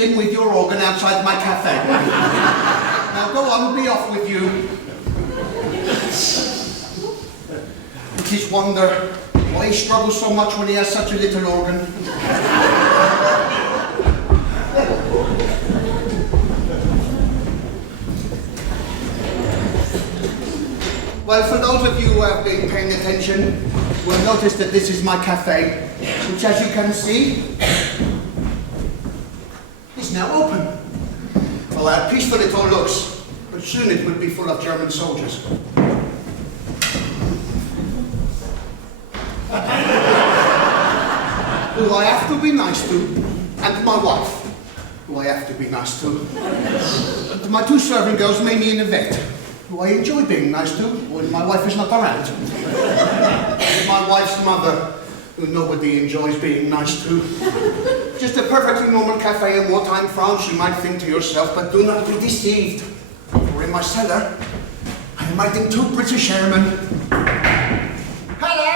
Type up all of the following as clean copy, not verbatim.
fiddling with your organ outside my cafe. Now go on, be off with you. It is wonder why he struggles so much when he has such a little organ. Well, for those of you who have been paying attention, will notice that this is my cafe, which, as you can see, is now open. Well, how peaceful it all looks, but soon it will be full of German soldiers. Who I have to be nice to, and to my wife, who I have to be nice to. And to my two servant girls, Mamie and Yvette, who I enjoy being nice to when my wife is not around. And my wife's mother, who nobody enjoys being nice to. Just a perfectly normal cafe in wartime France, you might think to yourself, but do not be deceived. For in my cellar, I am hiding two British airmen. Hello!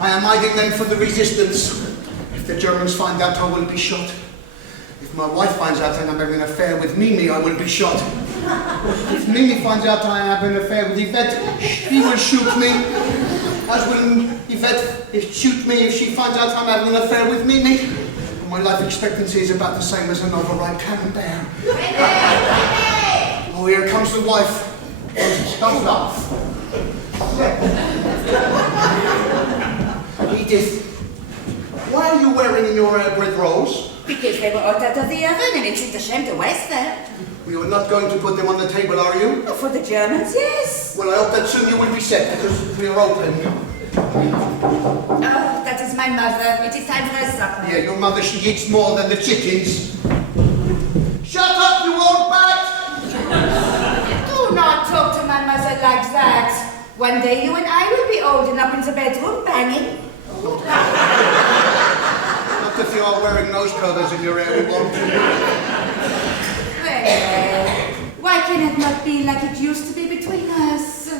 I am hiding them for the resistance. If the Germans find out, I will be shot. If my wife finds out that I'm having an affair with Mimi, I will be shot. If Mimi finds out I am having an affair with Yvette, she will shoot me. As will Yvette shoot me if she finds out I'm having an affair with Mimi. And my life expectancy is about the same as an overripe camembert. Oh, here comes the wife. Don't laugh. Edith, why are you wearing in your airbred rolls? Because they were out of the oven and it seemed a shame to waste them. You are not going to put them on the table, are you? Oh, for the Germans, yes. Well, I hope that soon you will be set, because we are open. Oh, that is my mother. It is time for her supper. Yeah, your mother, she eats more than the chickens. Shut up, you old bat! Do not talk to my mother like that. One day you and I will be old and up in the bedroom banging. Not if you are wearing nose covers in your hair, we won't. Well, why can it not be like it used to be between us?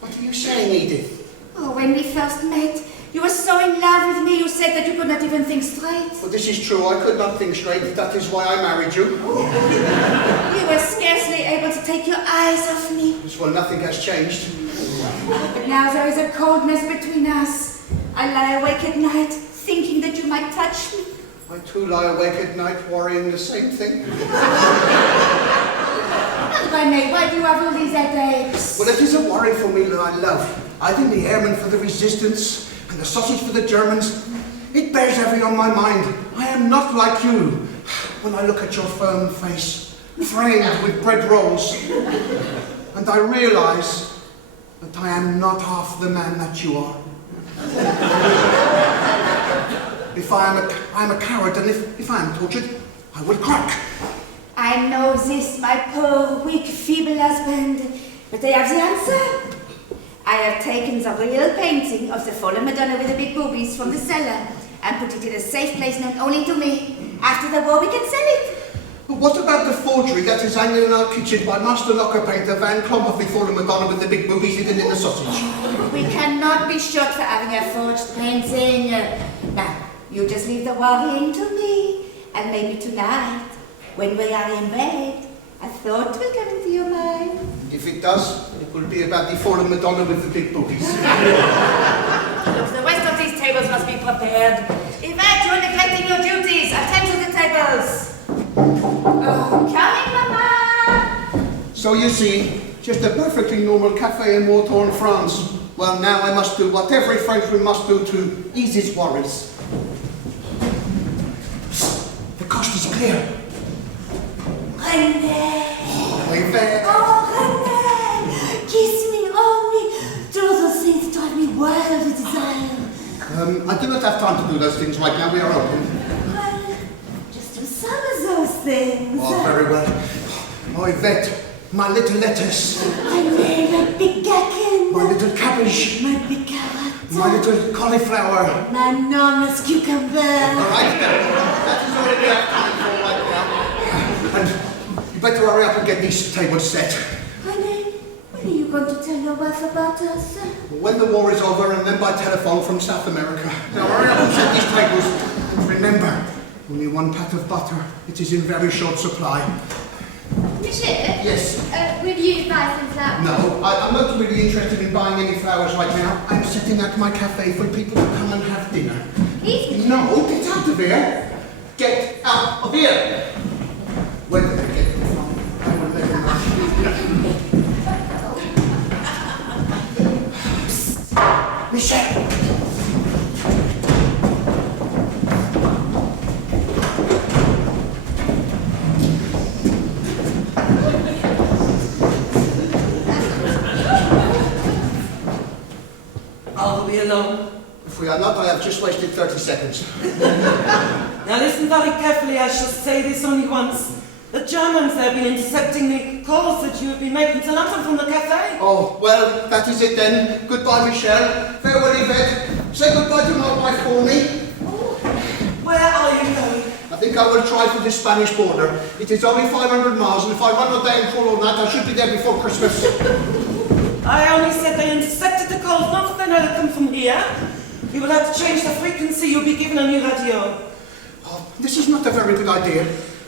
What are you saying, Edith? Oh, when we first met, you were so in love with me, you said that you could not even think straight. Well, this is true. I could not think straight. That is why I married you. You were scarcely able to take your eyes off me. Well, nothing has changed. But now there is a coldness between us. I lie awake at night, thinking that you might touch me. I too lie awake at night, worrying the same thing. Rene, why do you have all these headaches? Well, it is a worry for me that I love. I think the airmen for the resistance and the sausage for the Germans. It bears heavy on my mind. I am not like you. When I look at your firm face, framed with bread rolls, and I realise that I am not half the man that you are. If I am a coward, and if I am tortured, I will crack. I know this, my poor, weak, feeble husband, but I have the answer. I have taken the real painting of the fallen Madonna with the big boobies from the cellar and put it in a safe place known only to me. After the war, we can sell it. But what about the forgery that is hanging in our kitchen by Master Locker Painter Van Klomp of the fallen Madonna with the big boobies hidden in the sausage? We cannot be shot for having a forged painting. Now, you just leave the worrying to me, and maybe tonight, when we are in bed, a thought will come into your mind. If it does, it will be about the fallen Madonna with the big boobies. Look, the rest of these tables must be prepared. Yvette, you're neglecting your duties. Attend to the tables. Oh, coming, Mama! So you see, just a perfectly normal cafe in war-torn France. Well, now I must do what every Frenchman must do to ease his worries. The coast is clear. Rene! Oh, Yvette! Oh, Rene! Kiss me, hold me. Do those things drive me wild with desire. I do not have time to do those things right now. We are open. Well, just do some of those things. Oh, very well. Oh, Yvette, my little lettuce. Rene, my big gherkin. My little cabbage. My big carrot. My little cauliflower. My enormous cucumber. All right, that is all we have time for right now. And you better hurry up and get these tables set. Rene, when are you going to tell your wife about us? When the war is over, and then by telephone from South America. Now hurry up and set these tables. And remember, only 1 pat of butter. It is in very short supply. Monsieur? Yes? Will you buy some flowers? No, I'm not really interested in buying any flowers right now. I'm setting out my cafe for people to come and have dinner. Please? No, get out of here! Get out of here! Where did I get them from? I will let them know. Michelle! I'll be alone. If we are not, I have just wasted 30 seconds. Now listen very carefully, I shall say this only once. The Germans have been intercepting the calls that you have been making to London from the cafe. Oh, well, that is it then. Goodbye, Michelle. Farewell, Yvette. Say goodbye to my wife for me. Where are you going? I think I will try for the Spanish border. It is only 500 miles, and if I run a day and crawl all night, I should be there before Christmas. I only said they intercepted the calls, not that they know they come from here. You will have to change the frequency, you'll be given a new radio. Oh, this is not a very good idea.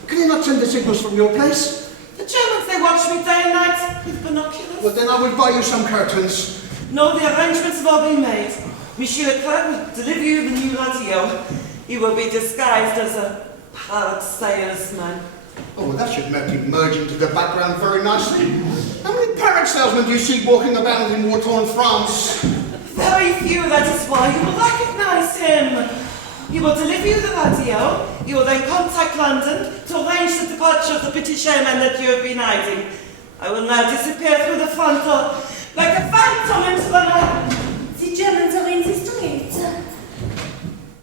Can you not send the signals from your place? The Germans, they watch me day and night with binoculars. Well, then I will buy you some curtains. No, the arrangements have all been made. Monsieur Clark will deliver you the new radio. He will be disguised as a hard salesman. Oh, well, that should make him merge into the background very nicely. How many parrot salesmen do you see walking about in war-torn France? Very few, that is why you will recognise him. He will deliver you the radio. You will then contact London to arrange the departure of the British airmen that you have been hiding. I will now disappear through the front door like a phantom into the night. The Germans are in the street.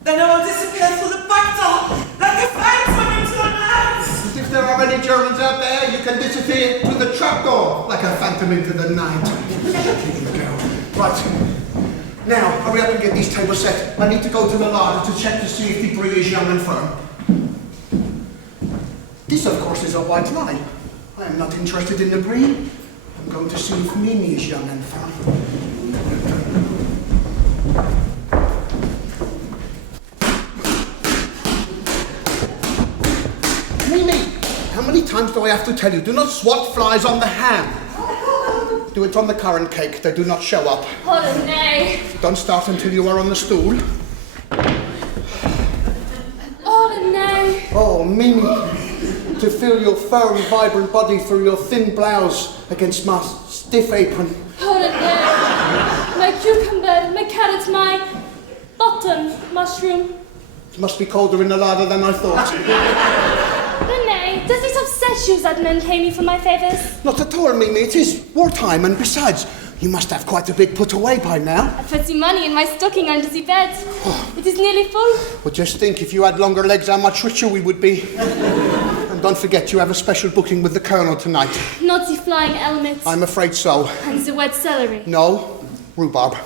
Then I will disappear through the back door like a phantom into the night. And if there are any Germans out there, you can disappear through the trapdoor like a phantom into the night. Here you go. Right. Now, hurry up and get these tables set. I need to go to the larder to check to see if the brie is young and firm. This, of course, is a white lie. I am not interested in the brie. I'm going to see if Mimi is young and firm. Mimi, how many times do I have to tell you? Do not swat flies on the ham. Do it on the currant cake. They do not show up. Oh, no. Don't start until you are on the stool. Oh, no. Oh, Mimi, to feel your firm, vibrant body through your thin blouse against my stiff apron. Oh, no. My cucumber, my carrots, my button mushroom. It must be colder in the larder than I thought. Rene, does this upset you that men pay me for my favours? Not at all, Mimi. It is wartime, and besides, you must have quite a bit put away by now. I put the money in my stocking under the bed. It is nearly full. Well, just think, if you had longer legs, how much richer we would be. And don't forget, you have a special booking with the Colonel tonight. Not the flying helmet. I'm afraid so. And the wet celery. No, rhubarb.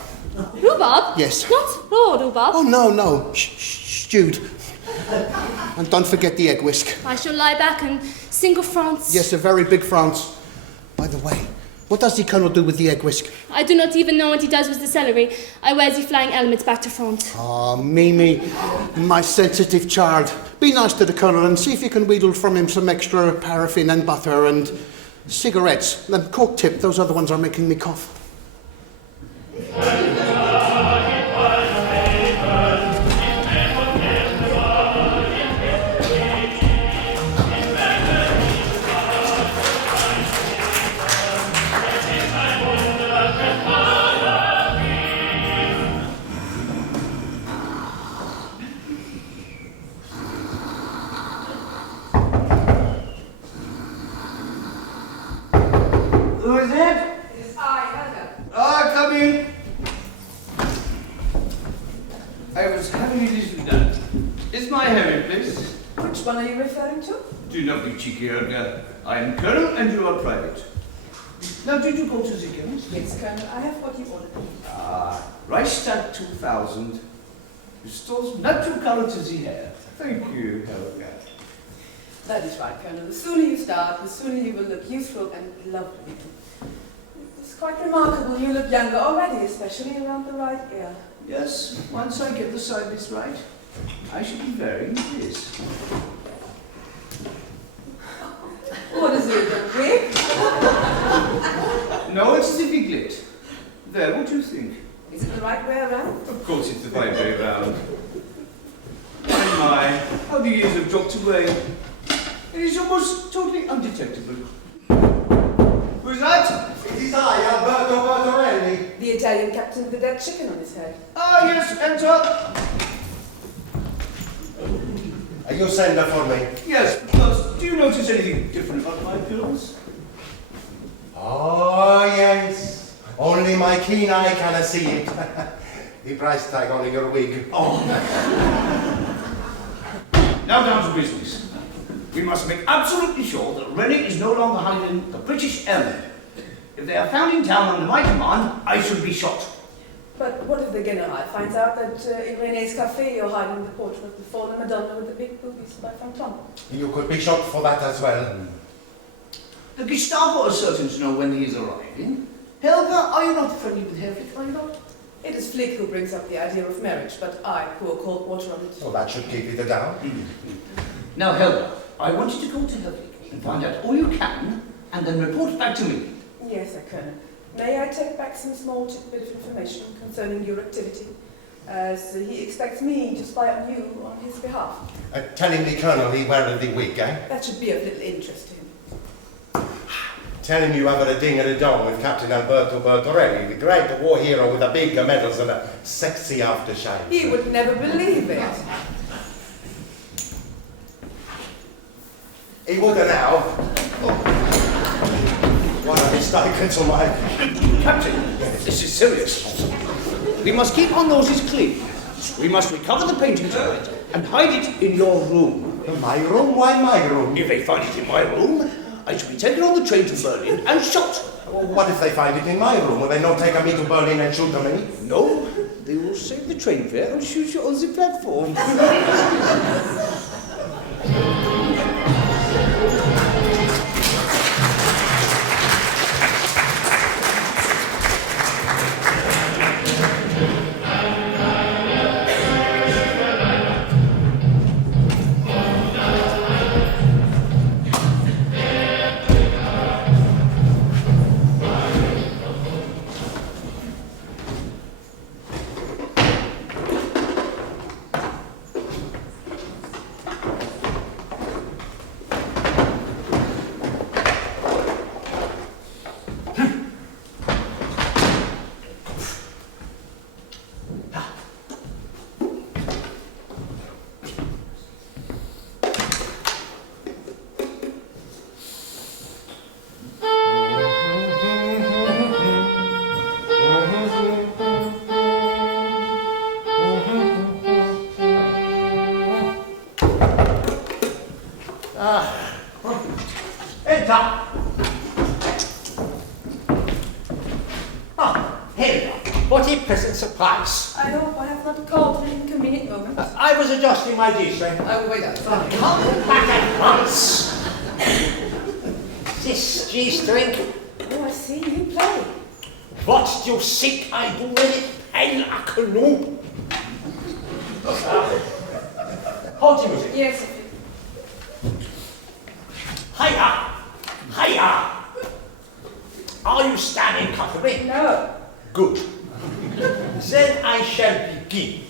Rhubarb? Yes. Not raw rhubarb. Oh, no. Stewed. And don't forget the egg whisk. I shall lie back and sing of France. Yes, a very big France. By the way, what does the Colonel do with the egg whisk? I do not even know what he does with the celery. I wear the flying helmet back to France. Oh, Mimi, my sensitive child. Be nice to the Colonel and see if you can wheedle from him some extra paraffin and butter and cigarettes. And cork tip, those other ones are making me cough. Who is it? It's I, HELGA. Ah, come in. I was having it easily done. Is my Harry, please? Which one are you referring to? Do not be cheeky, Helga. I am Colonel and you are private. Now, did you go to the chemist? Yes, Colonel. I have what you ordered. Reichstag 2000. Restores natural color to the hair. Thank you, Helga. That is right, Colonel. The sooner you start, the sooner you will look youthful and lovely. This quite remarkable. You look younger already, especially around the right ear. Yes, once I get the side bits right, I should be wearing this. What is it, a wig? No, it's a wiglet. There, what do you think? Is it the right way around? Of course it's the right way around. My, how the years have dropped away. It is almost totally undetectable. Who's that? It is I, Alberto Bertorelli. The Italian captain with the dead chicken on his head. Ah, yes, enter. Are you sender for me? Yes, but first, do you notice anything different about my pills? Oh, yes. Only my keen eye can see it. The price tag on your wig. Oh. Now down to business. We must make absolutely sure that RENE is no longer hiding the British airmen. If they are found in town under my command, I shall be shot. But what if the General finds out that in Rene's cafe you're hiding the portrait of the fallen Madonna with the big boobies by Thompson? You could be shot for that as well. The Gestapo are certain to know when he is arriving. Helga, are you not friendly with Herr Flick, are you not? It is Flick who brings up the idea of marriage, but I pour cold water on it. So that should keep it down. Now, Helga, I want you to go to Herr Flick and find out all you can, and then report back to me. Yes, Sir Colonel. May I take back some small bit of information concerning your activity, as he expects me to spy on you on his behalf. Tell him the Colonel he wear the wig, eh? That should be of little interest to him. Tell him you have a ding and a dong with Captain Alberto Bertorelli, the great war hero with the big medals and a sexy aftershave. He would never believe it. He would have now. What a mistake, it's all right. Captain, this is serious. We must keep our noses clean. We must recover the painting tonight and hide it in your room. My room? Why my room? If they find it in my room, I shall be taken on the train to Berlin and shot. Well, what if they find it in my room? Will they not take me to Berlin and shoot me? No, they will save the train fare and shoot you on the platform. Surprise. I hope I have not called at an inconvenient moment. I was adjusting my G-string. I will wait outside. Come back at once. This G-string. Oh, I see. You play. What do you think I do with it? Ein Akenu. Hold the music. Yes. Hiya! Hiya! Are you standing comfortably? No. Good. Then I shall begin.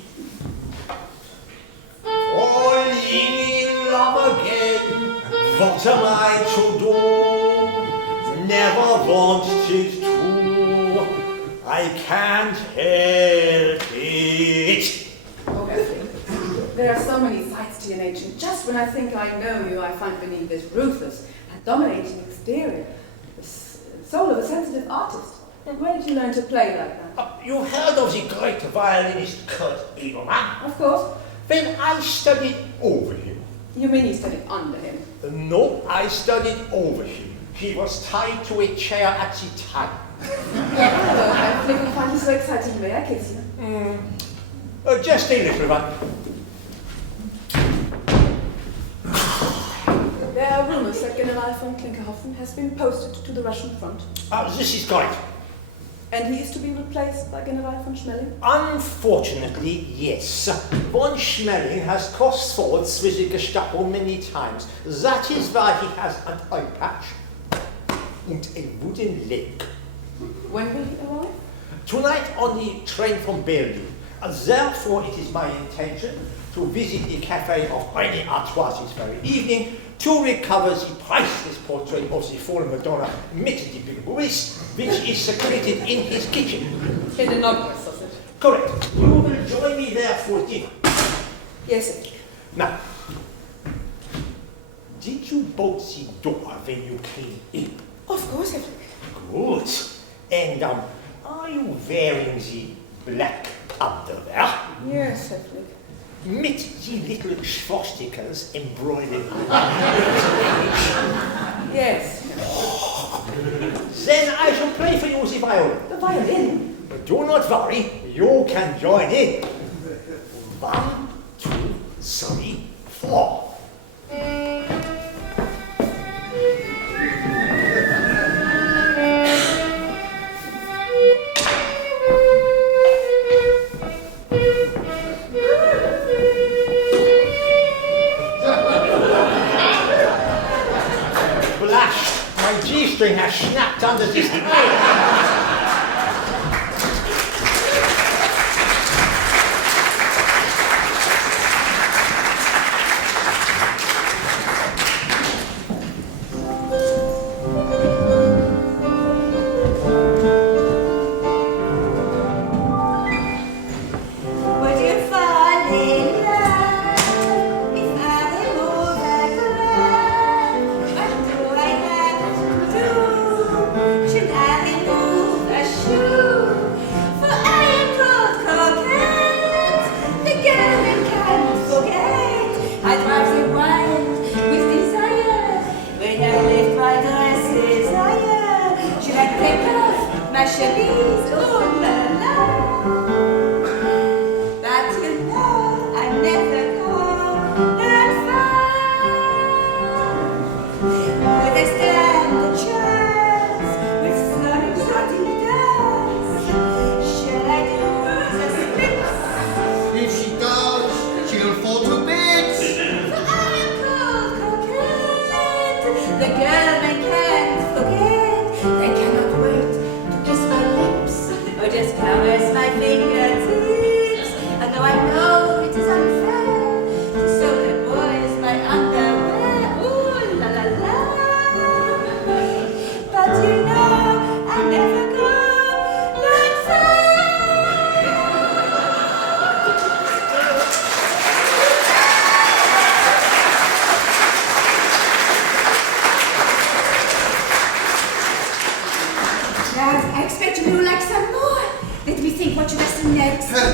Falling in love again, what am I to do? Never wanted to, I can't help it. Oh, Effie, there are so many sides to your nature. Just when I think I know you, I find beneath this ruthless and dominating exterior the soul of a sensitive artist. Where did you learn to play like that? You heard of the great violinist Kurt Edelman? Of course. Then I studied over him. You mean you studied under him? No, I studied over him. He was tied to a chair at the time. I think we find this so exciting. May I kiss you? Just a little one. There are rumors that General von Klinkerhoffen has been posted to the Russian front. This is correct. And he is to be replaced by General von Schmeling? Unfortunately, yes. Von Schmeling has crossed swords with the Gestapo many times. That is why he has an eye patch and a wooden leg. When will he arrive? Tonight on the train from Berlin. Therefore, it is my intention to visit the cafe of RENE Artois this very evening to recover the priceless portrait of the fallen Madonna, Mitty de Bigbois, which is secreted in his kitchen. In the Nogmas, sausage. Correct. You will join me there for dinner. Yes, sir. Now, did you bolt the door when you came in? Of course, sir. Good. And are you wearing the black underwear? Yes, sir. Mit the little swastikas embroidered. Yes. Then I shall play for you the violin. The violin? But do not worry, you can join in. 1, 2, 3, 4. My G-string has snapped under this nail.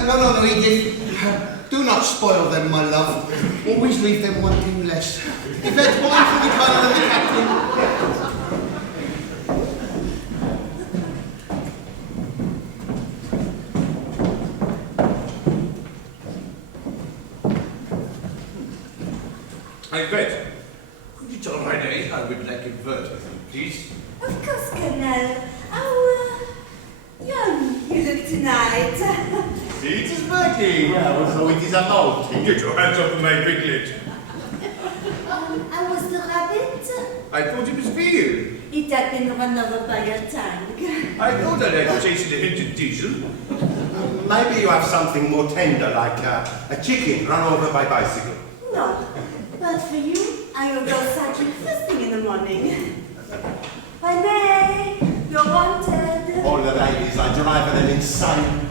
No, Edith. Do not spoil them, my love. Always leave them wanting less. Yvette, wine for the Colonel and the Captain. Yvette, could you tell RENE how we'd like it with you, please? Of course, Colonel. How young you look tonight. See, it is working. Well, so it is a mountain. Get your hands off of my piglet. How was the rabbit? I thought it was veal. It had been run over by a tank. I thought I'd have tasted a hint of diesel. Maybe you have something more tender, like a chicken run over by bicycle. No. But for you, I will go cycling first thing in the morning. Renee, you're wanted. All the ladies, I drive them insane.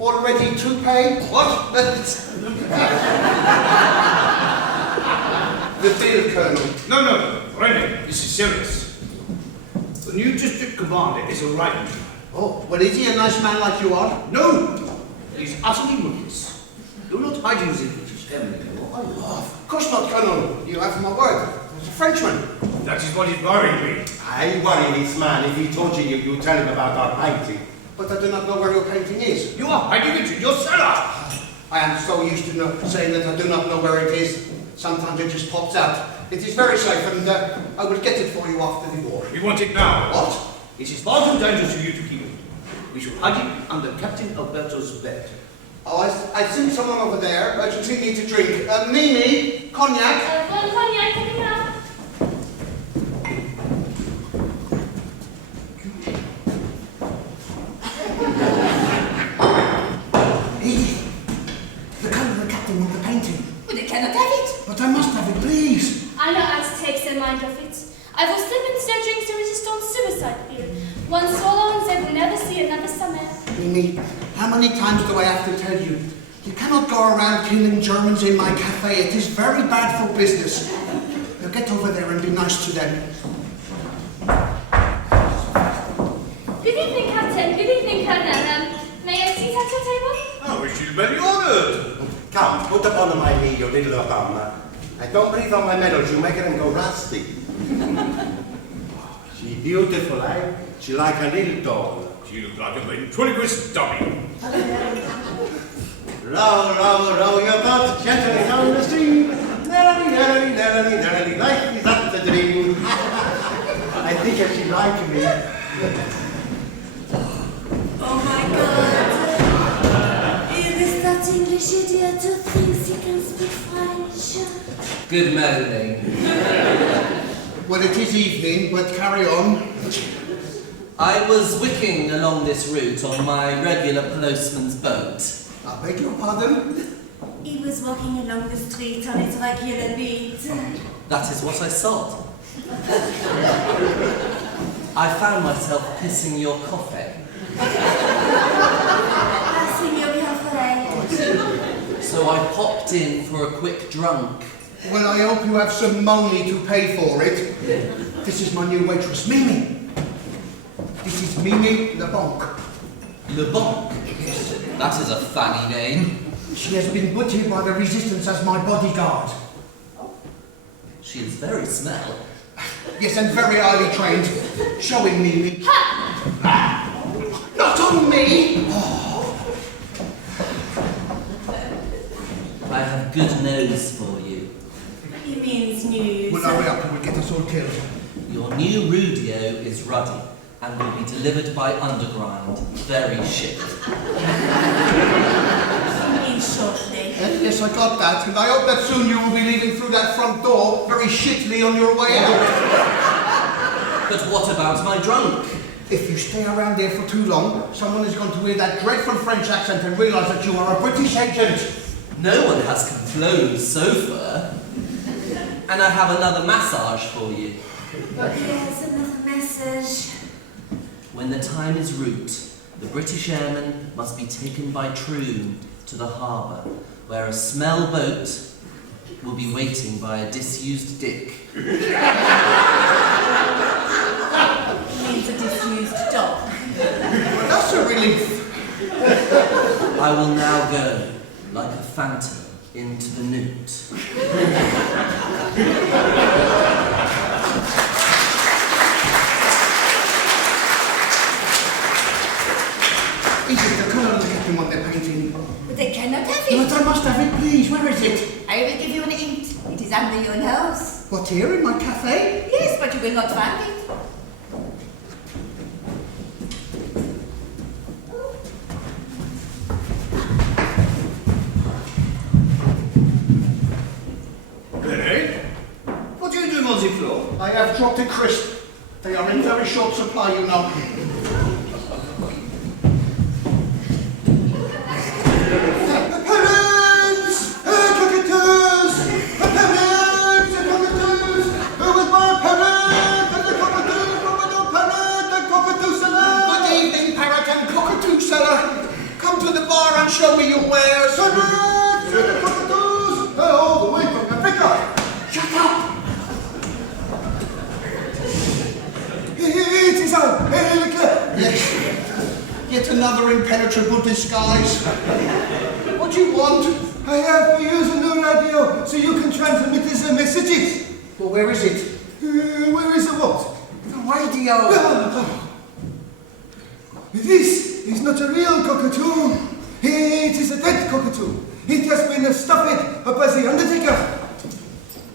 Already to pay? What? The bill, Colonel. No, RENE, this is serious. The new district commander is a right man. Oh, well, is he a nice man like you are? No! He's utterly ruthless. Do not hide his British airmen anymore. Oh, of course not, Colonel. You have my word. He's a Frenchman. That is what is worrying me. I worry this man. If he torture you, you tell him about our painting. But I do not know where your painting is. You are hiding it in your cellar. I am so used to saying that I do not know where it is. Sometimes it just pops out. It is very safe, and I will get it for you after the war. We want it now. What? It is far too dangerous for you to keep it. We should hide it under Captain Alberto's bed. Oh, I see someone over there urgently need to drink. Mimi, cognac. One cognac, take it out. Edith, the colour of the captain of the painting. But they cannot have it. But I must have it, please. I know how to take their mind off it. I will slip into their drinks to resist on suicide pill. One swallow and they will never see another summer. Mimi, how many times do I have to tell you? You cannot go around killing Germans in my cafe. It is very bad for business. Now get over there and be nice to them. Good evening, Captain. Good evening, Colonel. May I sit at your table? Oh, we should be honoured. Come, put upon my knee your little thumb. I don't breathe on my medals, you make them go rusty. She beautiful, eh? She like a little doll. She looks like a ventriloquist dummy. Row your boat gently down the stream. Nerily, life is up the dream. I think if she like me. Oh my God. Is that English idiot who thinks he can speak French? Good meddling. Well, it is evening, but carry on. I was wicking along this route on my regular postman's boat. I beg your pardon? He was walking along the street on his regular beat. That is what I saw. I found myself pissing your coffee. Passing your cafe. So I popped in for a quick drunk. Well, I hope you have some money to pay for it. This is my new waitress, Mimi. This is Mimi LeBonc. LeBonc? That is a funny name. She has been put here by the resistance as my bodyguard. She is very small. Yes, and very highly trained. Show him, Mimi. Not on me! Oh. I have good news for you. He means news. Well, hurry up, it will get us all killed. Your new Rudio is ruddy and will be delivered by underground. Very shit. He means shortly. Yes, I got that, and I hope that soon you will be leaving through that front door very shittily on your way out. But what about my drunk? If you stay around there for too long, someone is going to hear that dreadful French accent and realise that you are a British agent. No one has come close so far. And I have another massage for you. Here's another message. When the time is root, the British airmen must be taken by troon to the harbour, where a smell boat will be waiting by a disused dick. He means a disused dog. That's a relief. I will now go, like a phantom, into the newt. Is it the colour of the captain what they're painting? But they cannot have it. But I must have it, please. Where is it? I will give you an hint. It is under your nose. What, here in my cafe? Yes, but you will not find it. Hey? What are you doing on the floor? I have dropped a crisp. They are in very short supply, you know. Parents! Cockatoos! Parents! Cockatoos! Who is my parent? And the cockatoo! Parent and cockatoo seller! Good evening, parrot and cockatoo seller. Come to the bar and show me your wares. Parents! And the cockatoos! All the way from Africa. Shut up! It is a HELGA! Yes. Yet another impenetrable disguise. What do you want? I have to use a new radio so you can transmit these messages. Well, where is it? Where is the what? The radio. This is not a real cockatoo. It is a dead cockatoo. It has been stuffed up by the undertaker.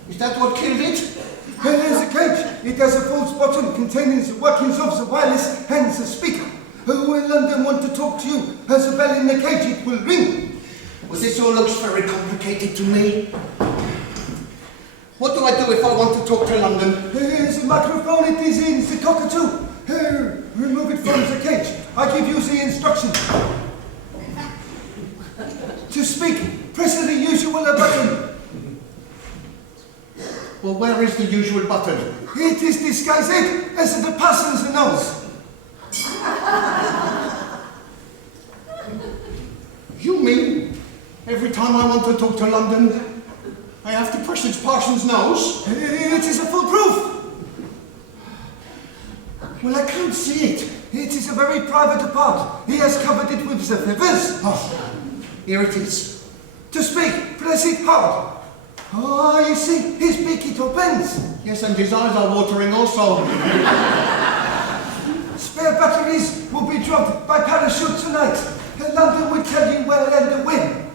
Is that what killed it? There's a cage. It has a false bottom containing the workings of the wireless and the speaker. When London want to talk to you, as a bell in the cage, it will ring. Well, this all looks very complicated to me. What do I do if I want to talk to London? The microphone, it is in the cockatoo. Remove it from the cage. I give you the instruction. To speak, press the usual button. Well, where is the usual button? It is disguised as the person's nose. You mean every time I want to talk to London, I have to press its parson's nose? It is a foolproof. Well, I can't see it. It is a very private part. He has covered it with the feathers. Oh, here it is. To speak, press it hard. Oh, you see, his beak it opens. Yes, and his eyes are watering also. Spare batteries will be dropped by parachute tonight. London will tell you where and when.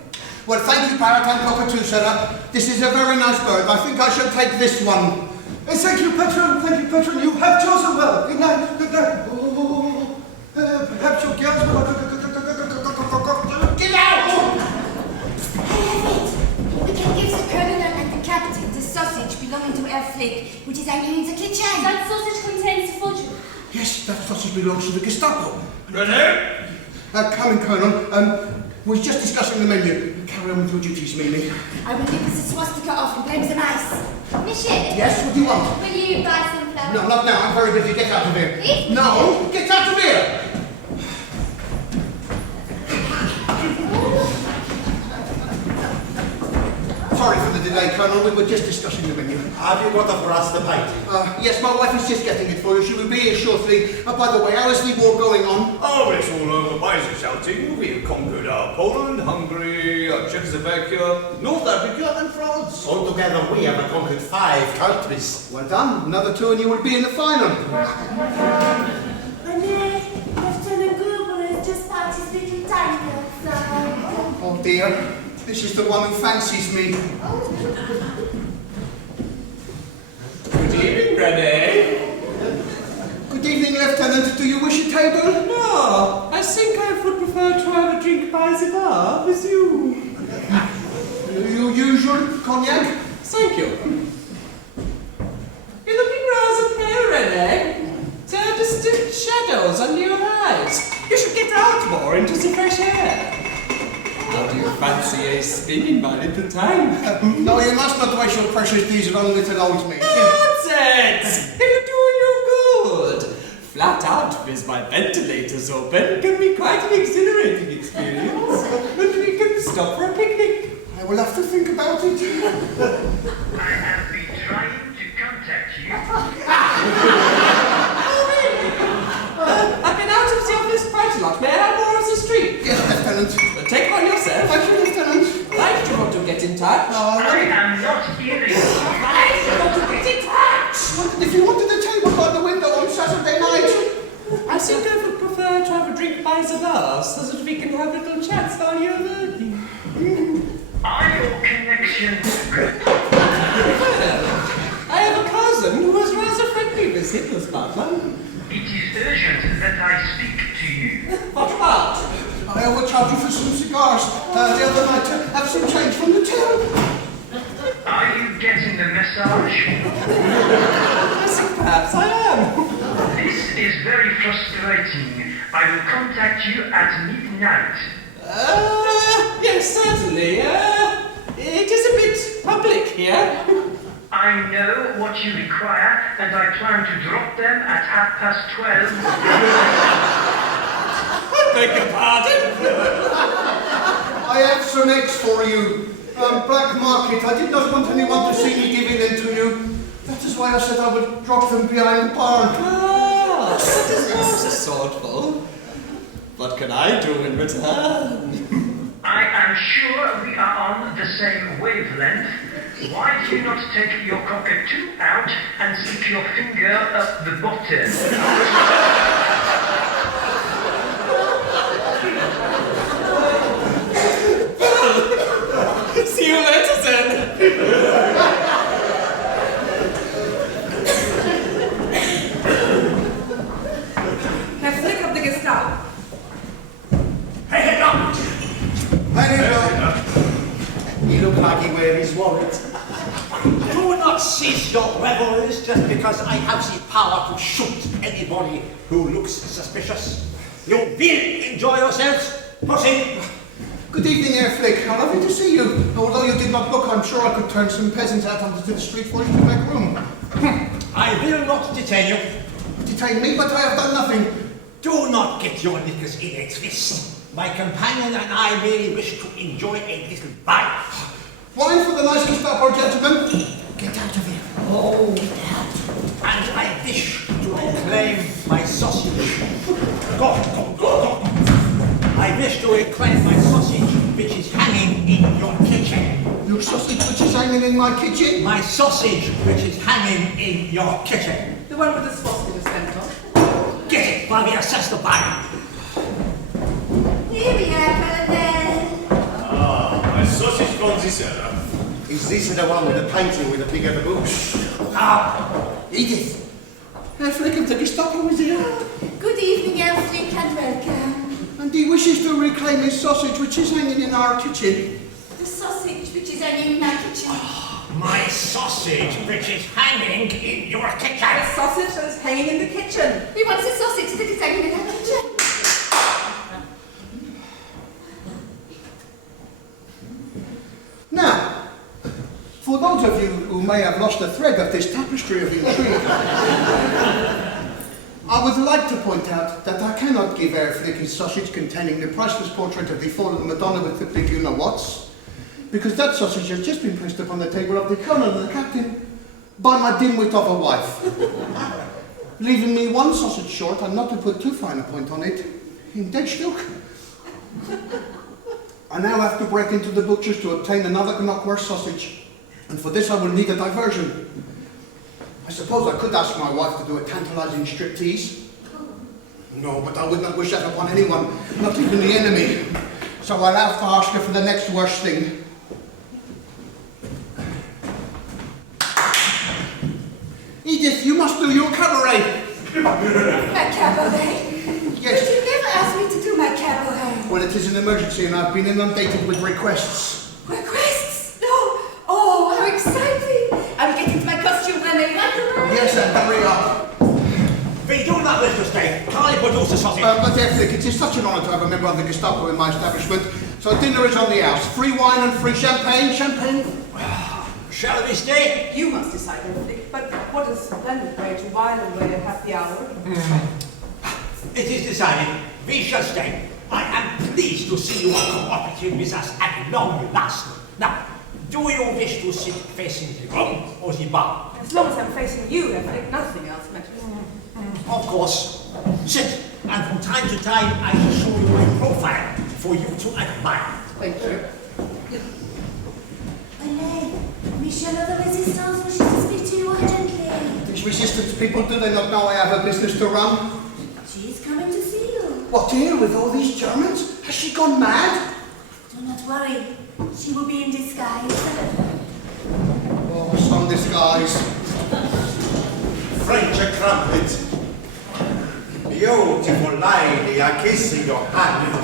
Well, thank you, Parrot and Cockatoo, sir. This is a very nice bird. I think I shall take this one. Thank you, Patron. Thank you, Patron. You have chosen well. Good night. Good night. Oh, perhaps your girls will... Get out! We can give the colonel and the captain the sausage belonging to Herr Flick, which is hanging in the kitchen. That sausage contains the fortune. Yes, that sausage belongs to the Gestapo. Rene? Come in, Colonel. We're just discussing the menu. Carry on with your duties, Mimi. I will leave the swastika off and blame the mice. Monsieur, Yes, what do you want? will you buy some flowers? No, not now. I'm very busy. Get out of here. Please? No, get out of here! Sorry for the delay, Colonel. We were just discussing the menu. Have you got for us the painting? Yes, my wife is just getting it for you. She will be here shortly. By the way, how is the war going on? Oh, it's all over by the shouting. We have conquered Poland, Hungary, Czechoslovakia, North Africa and France. Altogether, we have conquered 5 countries. Well done. Another 2 and you will be in the final. Rene, Lieutenant Gruber has just packed his little tank outside. Oh dear. This is the one who fancies me. Good evening, Rene. Good evening, Lieutenant. Do you wish a table? No, I think I would prefer to have a drink by the bar with you. Your usual cognac? Thank you. You're looking rather pale, Rene. There are distinct shadows under your eyes. You should get out more into the fresh air. How do you fancy a spinning my little time? No, you must not waste your precious diesel on little old me. Nonsense! It'll do you good. Flat out with my ventilators open can be quite an exhilarating experience. And we can stop for a picnic. I will have to think about it. I have been trying to contact you. I've been out of the office quite a lot. May I have more of the street? Yes, Lieutenant. Take one yourself. Thank you, Lieutenant. Why do you want to get in touch? I am not hearing you. Why do you want to get in touch? If you wanted a table by the window on Saturday night. I think I would prefer to have a drink by the bar so that we can have little chats while you're working. Are your connections good? Well, I have a cousin who was rather friendly with Hitler's partner. It is urgent that I speak to you. What about? I overcharged you for some cigars the other night to have some change from the till. Are you getting the message? I think perhaps I am. This is very frustrating. I will contact you at midnight. Yes, certainly. It is a bit public here. I know what you require, and I plan to drop them at 12:30. I beg your pardon. I have some eggs for you. Black market. I did not want anyone to see me giving them to you. That is why I said I would drop them behind the barn. Ah, that is most thoughtful. What can I do in return? I am sure we are on the same wavelength. Why do you not take your cockatoo out and stick your finger up the bottom? See you later, then. like he wear his wallet. Do not cease your revelries just because I have the power to shoot anybody who looks suspicious. You will enjoy yourselves. Proceed. Good evening, Herr Flick. How lovely to see you. Although you did not look, I'm sure I could turn some peasants out onto the street for you to make room. I will not detain you. Detain me, but I have done nothing. Do not get your knickers in a twist. My companion and I merely wish to enjoy a little wine. Wine for the nice Gestapo, gentlemen. Get out of here. Oh, and I wish to reclaim my sausage. Go. I wish to reclaim my sausage, which is hanging in your kitchen. Your sausage, which is hanging in my kitchen? My sausage, which is hanging in your kitchen. The one with the swastika stamped on. Get it while we assess the wine. Here we are, Colonel. Ah, my sausage from the cellar. Is this the one with the painting with the bigger bush? Edith. Herr Flick of the Gestapo is here. Good evening, Herr Flick, and welcome. And he wishes to reclaim his sausage, which is hanging in our kitchen. The sausage which is hanging in our kitchen. My sausage, which is hanging in your kitchen. The sausage that is hanging in the kitchen. He wants a sausage that is hanging in our kitchen. Now, for those of you who may have lost the thread of this tapestry of intrigue, I would like to point out that I cannot give Herr Flick his sausage containing the priceless portrait of the fallen Madonna with the big you-know-whats, because that sausage has just been placed upon the table of the Colonel and the Captain by my dimwit of a wife, leaving me one sausage short, and not to put too fine a point on it, in dead stilk. I now have to break into the butcher's to obtain another knockwurst sausage, and for this I will need a diversion. I suppose I could ask my wife to do a tantalizing striptease. No, but I would not wish that upon anyone, not even the enemy. So I'll have to ask her for the next worst thing. Edith, you must do your cabaret. My cabaret? Yes. But you never asked me to do my cabaret. Well, it is an emergency and I've been inundated with requests. Requests? No. Oh, how exciting. I'll get into my costume and I right away. Yes, and hurry up. We do not wish to stay. Can I produce the sausage? But Herr Flick, it is such an honour to have a member of the Gestapo in my establishment. So dinner is on the house. Free wine and free champagne. Champagne? Shall we stay? You must decide, Herr Flick. But what a splendid way to while away a happy hour. It is decided. We shall stay. I am pleased to see you are cooperating with us at long last. Now, do you wish to sit facing the room or the bar? As long as I'm facing you, Herr Flick, nothing else matters. Of course. Sit, and from time to time I shall show you my profile for you to admire. Thank you. Allez, Michel of the Resistance wishes to speak to you urgently. These resistance people, do they not know I have a business to run? She is coming to see you. What, here with all these Germans? Has she gone mad? Do not worry. She will be in disguise. Oh, some disguise. French crumpet. Beautiful lady, I kiss your hand.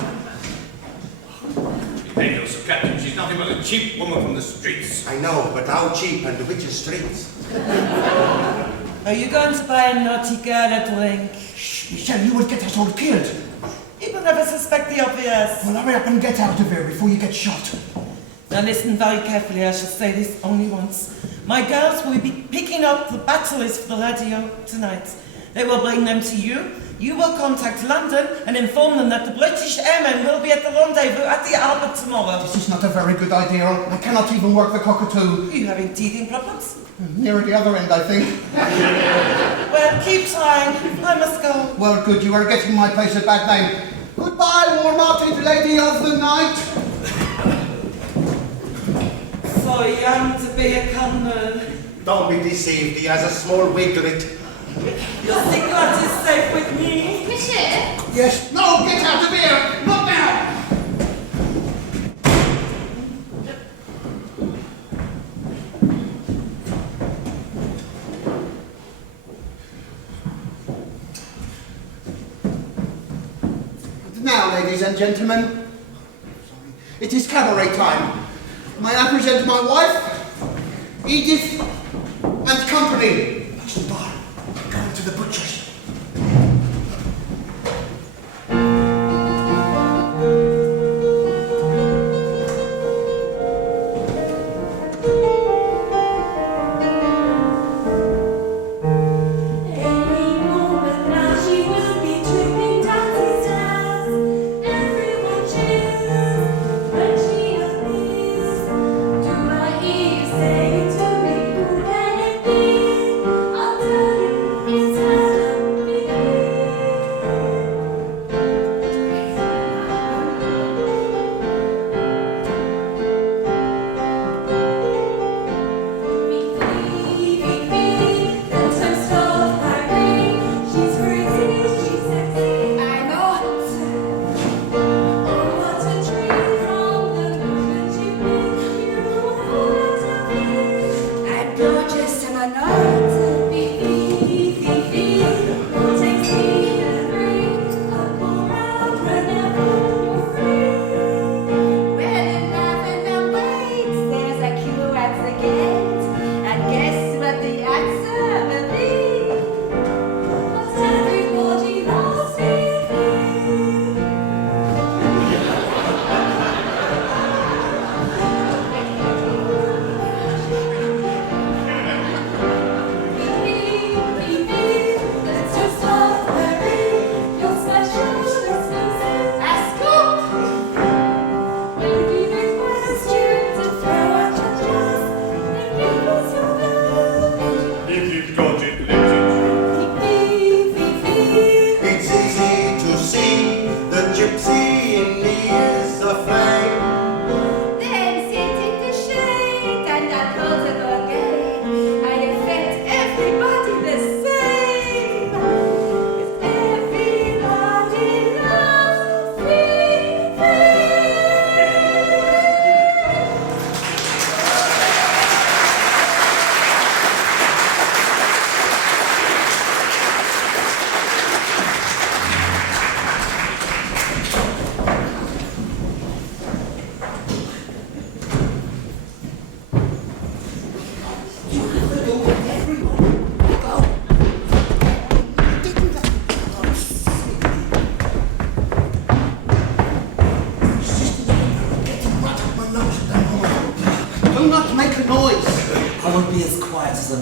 Behave yourself, Captain. She's nothing but a cheap woman from the streets. I know, but how cheap and which streets? Are you going to buy a naughty girl a drink? Shh, Michel, you will get us all killed. People never suspect the obvious. Well, hurry up and get out of here before you get shot. Now listen very carefully, I shall say this only once. My girls will be picking up the batteries for the radio tonight. They will bring them to you. You will contact London and inform them that the British airmen will be at the rendezvous at the Albert tomorrow. This is not a very good idea. I cannot even work the cockatoo. Are you having teething problems? Near at the other end, I think. Well, keep trying. I must go. Well, good, you are getting my place a bad name. Goodbye, warm-hearted lady of the night. So young to be a colonel. Don't be deceived, he has a small wiglet. Your secret is safe with me. Monsieur? Yes. No, get out of here! Not now! And now, ladies and gentlemen, it is cabaret time. May I present my wife, Edith, and company. That's the bar. Going to the butcher's.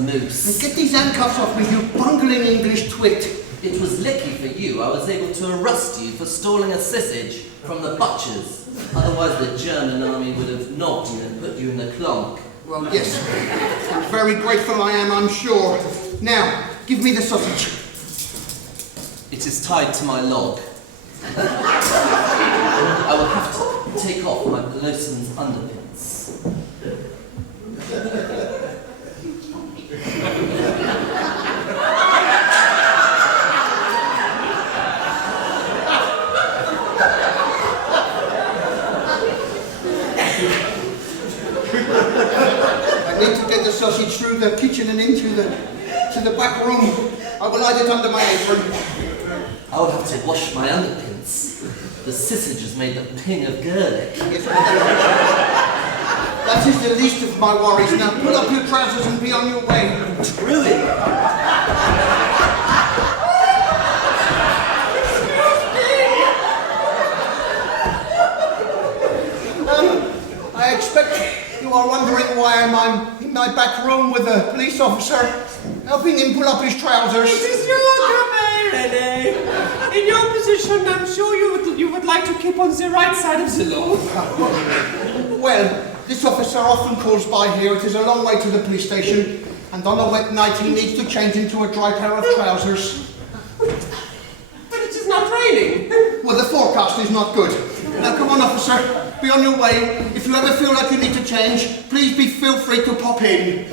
Moose. Get these handcuffs off me, you bungling English twit. It was lucky for you I was able to arrest you for stalling a sausage from the butcher's. Otherwise the German army would have knocked you and put you in the clonk. Well, yes. Very grateful I am, I'm sure. Now, give me the sausage. It is tied to my log. I will have to take off my Lawson's underpants. I need to get the sausage through the kitchen and into the back room. I will hide it under my apron. I will have to wash my underpants. The sausage has made the ping of garlic. That is the least of my worries. Now pull up your trousers and be on your way. Really? I expect you are wondering why I'm in my back room with a police officer, helping him pull up his trousers. It is your GRUBER, RENE. In your position, I'm sure you would like to keep on the right side of the law. Well, this officer often calls by here. It is a long way to the police station, and on a wet night he needs to change into a dry pair of trousers. But it is not raining. Well, the forecast is not good. Now come on, officer. Be on your way. If you ever feel like you need to change, please feel free to pop in.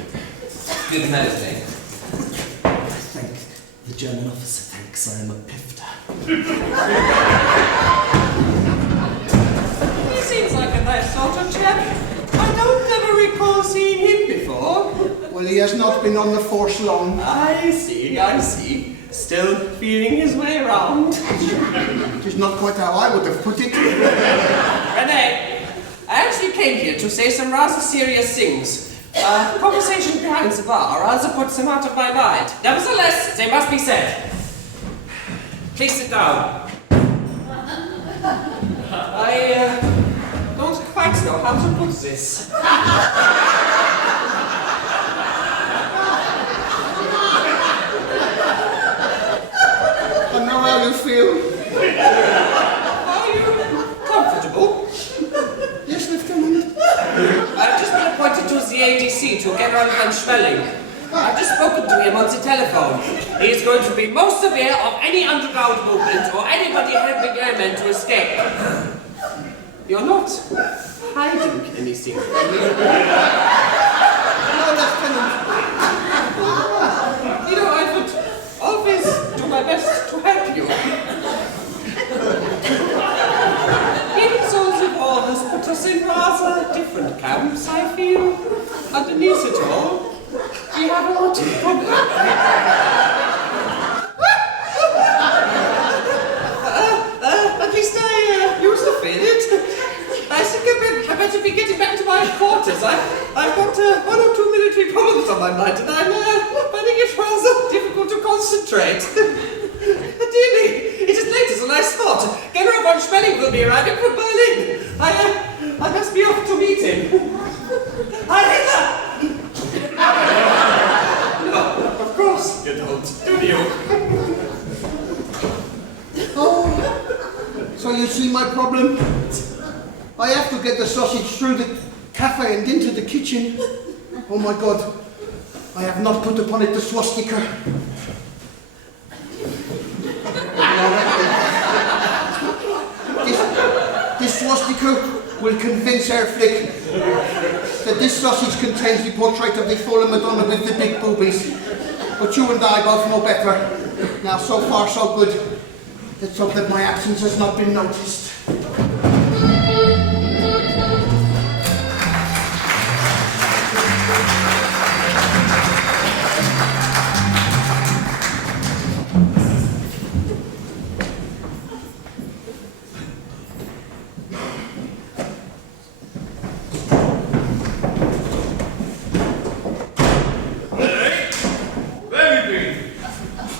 Good noting. I think the German officer thinks I am a pifter. He seems like a nice sort of chap. I don't ever recall seeing him before. Well, he has not been on the force long. I see. Still feeling his way around. It is not quite how I would have put it. RENE, I actually came here to say some rather serious things. Conversation behind the bar rather puts them out of my mind. Nevertheless, they must be said. Please sit down. I don't quite know how to put this. I know how you feel. Are you comfortable? Yes, Lieutenant. I've just been appointed to the ADC to General von Schmeling. I've just spoken to him on the telephone. He is going to be most aware of any underground movement or anybody helping airmen to escape. You're not hiding anything from me. No, Lieutenant. You know, I would always do my best to help you. Even though the war has put us in rather different camps, I feel, underneath it all, we have a lot in common. At least I used to feel it. I think I better be getting back to my quarters. I've got 1 or 2 military problems on my mind, and I'm finding it rather difficult to concentrate. Dearly, it is later than I thought. General von Schmeling will be arriving from Berlin. I must be off to meet him. Heil Hitler! No, of course you don't, do you? Oh, so you see my problem? I have to get the sausage through the cafe and into the kitchen. Oh my God, I have not put upon it the swastika. This swastika will convince Herr Flick that this sausage contains the portrait of the fallen Madonna with the big boobies. But you and I both know better. Now, so far, so good. Let's hope that my absence has not been noticed.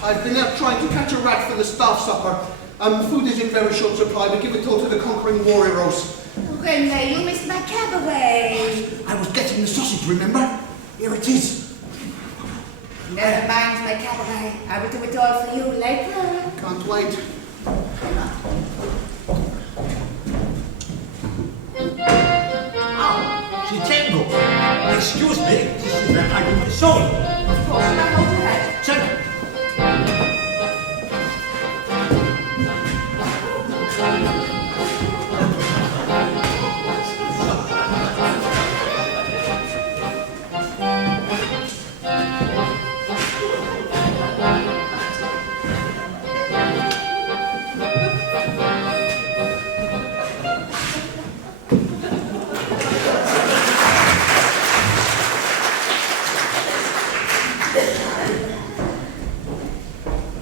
I've been out trying to catch a rat for the staff supper. Food is in very short supply, but give it all to the conquering war heroes. Rene, you missed my cabaret. I was getting the sausage, remember? Here it is. Never mind my cabaret. I will do it all for you later. Can't wait. Tengo. Excuse me, this is where I do my soul. Of course, my whole head. Check.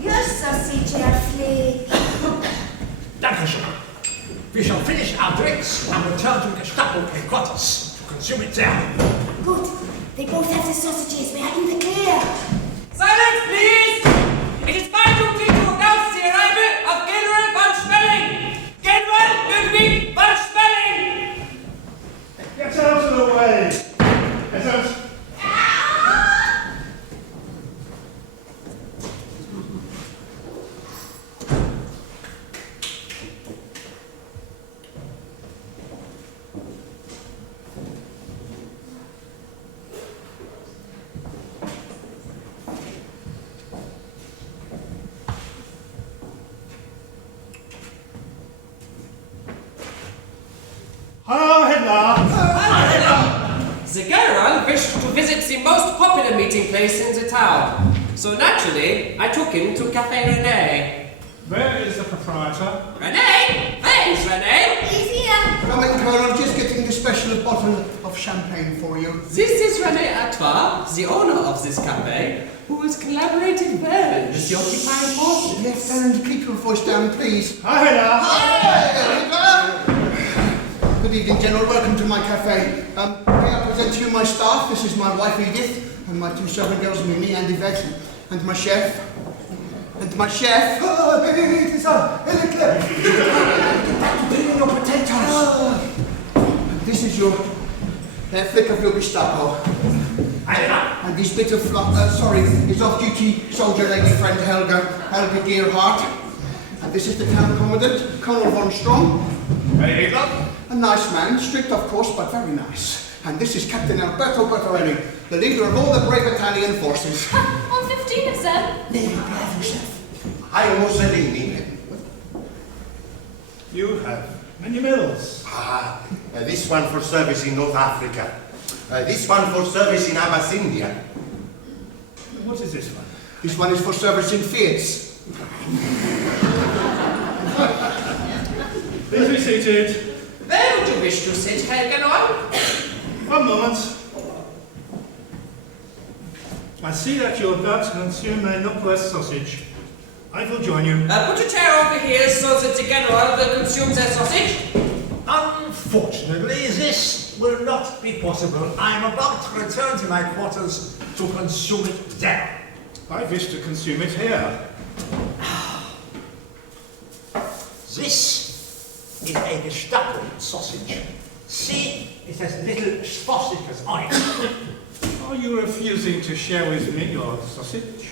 Your sausage, Herr Flick. Dankeschön. We shall finish our drinks and return to Gestapo headquarters to consume it there. Good. They both have the sausages. We are in the clear. Silence, please! It is my duty to announce the arrival of General von Schmeling! General Ludwig von Schmeling! Get out of the way! Get out! The General wished to visit the most popular meeting place in the town. So naturally, I took him to Café RENE. Where is the proprietor? RENE? There is RENE! He's here. Come in, Colonel. Just getting the special bottle of champagne for you. This is RENE Artois, the owner of this cafe, who has collaborated well with the occupying forces. Lieutenant, keep your voice down, please. Hi, now. Hi! Good Good evening, General. Welcome to my cafe. May I present to you my staff? This is my wife, EDITH, and my two servant girls, Mimi and YVETTE, and my chef. And my chef. Oh, it is Leclerc. Put in your potatoes. And this is your flick of your Gestapo. And this bit of his off-duty soldier lady friend Helga Gerhardt. And this is the town commandant, Colonel von Strong. Hey, look. A nice man, strict of course, but very nice. And this is Captain Alberto Bertorelli, the leader of all the brave Italian forces. On 15 of them. I Mussolini. You have many medals. This one for service in North Africa. This one for service in Abyssinia. What is this one? This one is for service in fields. Please be seated. Where would you wish to sit, Helga? One moment. I see that you're Dutch and consume a Northwest sausage. I will join you. Put your chair over here so that the General will consume their sausage. Unfortunately, this will not be possible. I am about to return to my quarters to consume it there. I wish to consume it here. This is a Gestapo sausage. See, it has little swastikas on it. Are you refusing to share with me your sausage?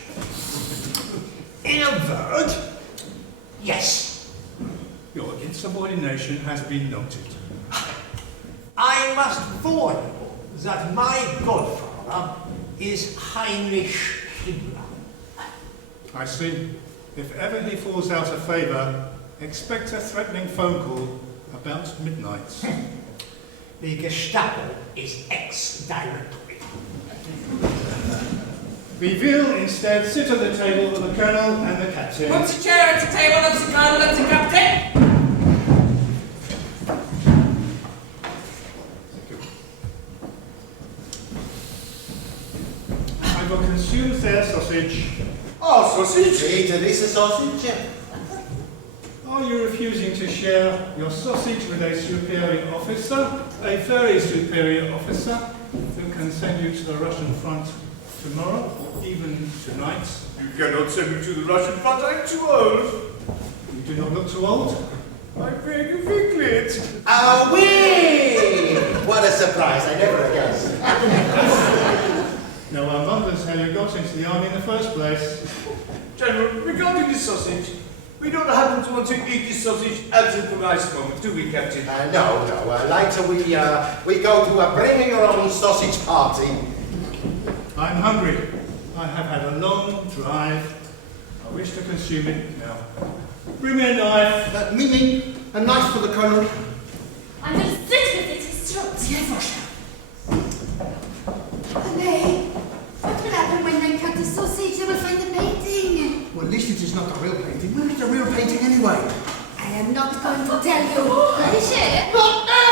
In a word, yes. Your insubordination has been noted. I must warn you that my godfather is Heinrich Himmler. I see. If ever he falls out of favour, expect a threatening phone call about midnight. The Gestapo is ex-directory. We will instead sit at the table with the Colonel and the Captain. Put the chair at the table of the Colonel and the Captain. I will consume their sausage. Oh, sausage? Eat this sausage. Are you refusing to share your sausage with a superior officer, a very superior officer, who can send you to the Russian front tomorrow, or even tonight? You cannot send me to the Russian front, I'm too old. You do not look too old. I beg you, Vicklet. Ah, oui! What a surprise, I never guessed. No one wonders how you got into the army in the first place. General, regarding this sausage, we don't happen to want to eat this sausage at the precise moment, do we, Captain? No. Later we go to a bring your own sausage party. I'm hungry. I have had a long drive. I wish to consume it now. Bring me a knife. Mimi, a knife for the Colonel. I will sit with it his throat. Hey, what will happen when they cut the sausage? They will find the painting. Well, at least it is not a real painting. Where is the real painting anyway? I am not going to tell you. Are you sure? Not now!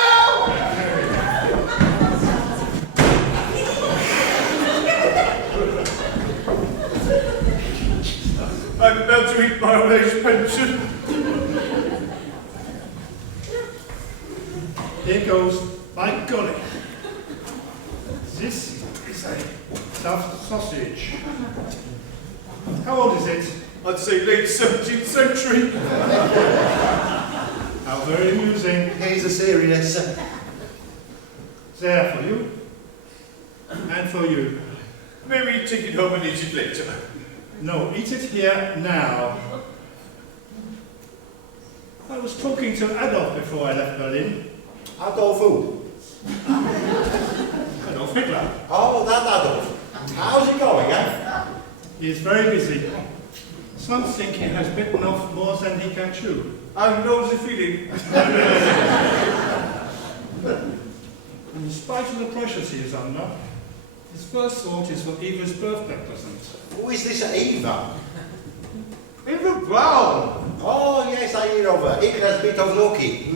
I'm about to eat my old age pension. Here goes, by golly. This is a stuffed sausage. How old is it? I'd say late 17th century. How very amusing. He's a serious. There for you. And for you. Maybe take it home and eat it later. No, eat it here now. I was talking to Adolf before I left Berlin. Adolf who? Adolf Hitler. Oh, that Adolf. How's it going, eh? He is very busy. Some think he has bitten off more than he can chew. I know the feeling. In spite of the pressures he is under, his first thought is for Eva's birthday present. Who is this Eva? Eva Brown. Oh, yes, I hear of her. Igra's bit of Loki.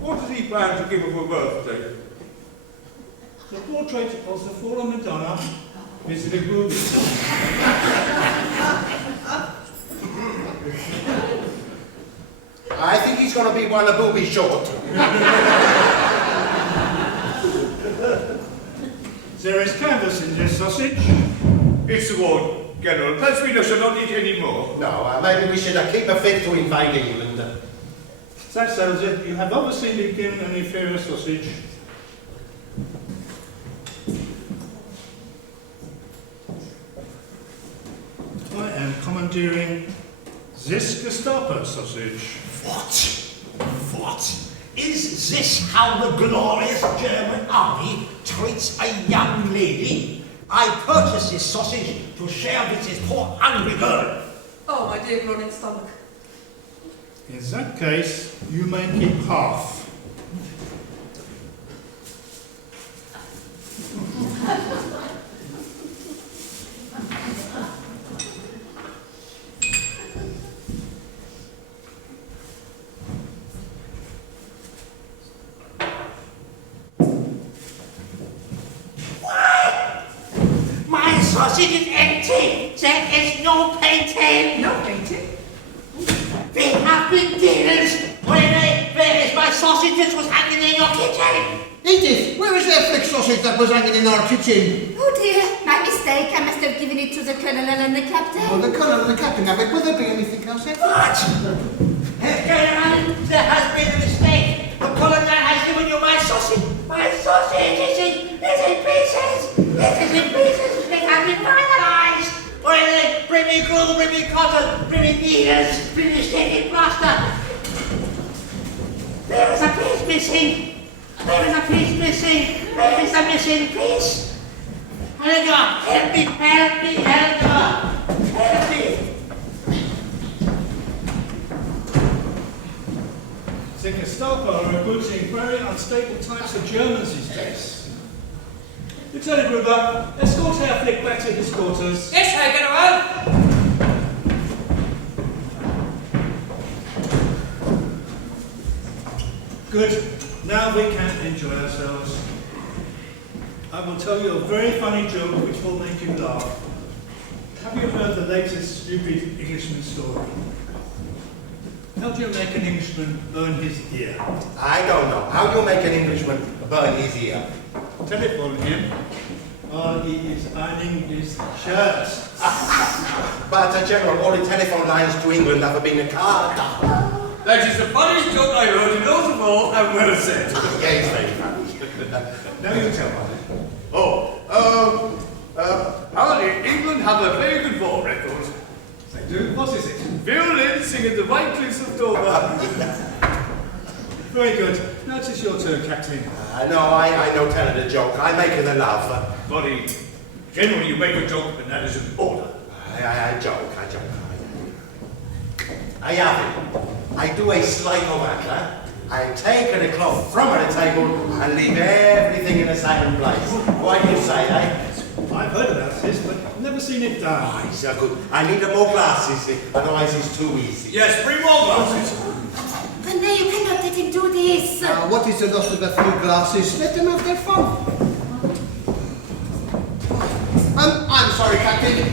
What does he plan to give her for birthday? The portrait of the fallen Madonna is the GRUBER. I think he's going to be one a booby short. There is canvas in this sausage. It's the war, General. Perhaps we shall not eat any more. No, maybe we should keep a fit to invade England. That settles it. You have obviously been given an inferior sausage. I am commandeering this Gestapo sausage. What? Is this how the glorious German army treats a young lady? I purchased this sausage to share with this poor hungry girl. Oh, my dear groaning stomach. In that case, you may keep half. My sausage is empty. There is no painting. No painting? They have been dealers. Where is my sausage that was hanging in your kitchen? Edith, where is that flick sausage that was hanging in our kitchen? Oh dear, my mistake. I must have given it to the Colonel and the Captain. Oh, the Colonel and the Captain have it. Will there be anything else? What? Colonel, there has been a mistake. The Colonel has given you my sausage. My sausage is in pieces. It is in pieces. It has been finalized. Bring me glue, bring me cotton, bring me needles, bring me sticking plaster. There is a piece missing. There is a piece missing. Where is the missing piece? Helga, help me, Helga. Help me. The Gestapo are recruiting very unstable types of Germans these days. Lieutenant Gruber, escort Herr Flick back to his quarters. Yes, Herr General. Good. Now we can enjoy ourselves. I will tell you a very funny joke which will make you laugh. Have you heard the latest stupid Englishman story? How do you make an Englishman burn his ear? I don't know. How do you make an Englishman burn his ear? Telephone him while he is ironing his shirt. But, General, all the telephone lines to England have been cut. That is the funniest joke I heard in all of all, and well said. Yeah, it's very funny. Now you tell me. Apparently England have a very good war record. They do? What is it? Violin singing the White Cliffs of Dover. Very good. Now it is your turn, Captain. No, I know telling a joke. I make the love. Buddy, generally you make a joke, and that is an order. I joke. I have it. I do a sleight of hand. I take the cloth from the table and leave everything in the same place. What do you say, eh? I've heard about this, but I've never seen it done. Oh, it's so good. I need more glasses, otherwise it's too easy. Yes, bring more glasses. Rene, you cannot let him do this. What is the loss of a few glasses? Let them have their fun. I'm sorry, Captain.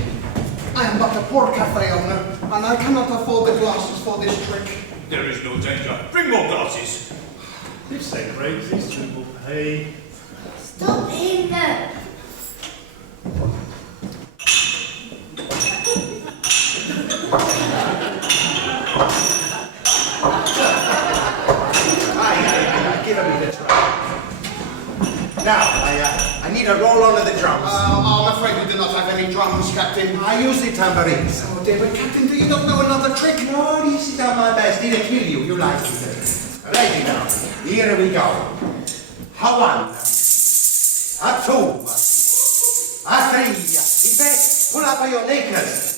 I am but a poor cafe owner, and I cannot afford the glasses for this trick. There is no danger. Bring more glasses. If they break, these two will pay. Stop him. Give me the drum. Now, I need a roll on the drums. I'm afraid we do not have any drums, Captain. I use the tambourines. Oh dear, but Captain, do you not know another trick? No, this is my best. It'll kill you. You like it. Ready now. Here we go. A one. A two. A three. In fact, pull up your knickers.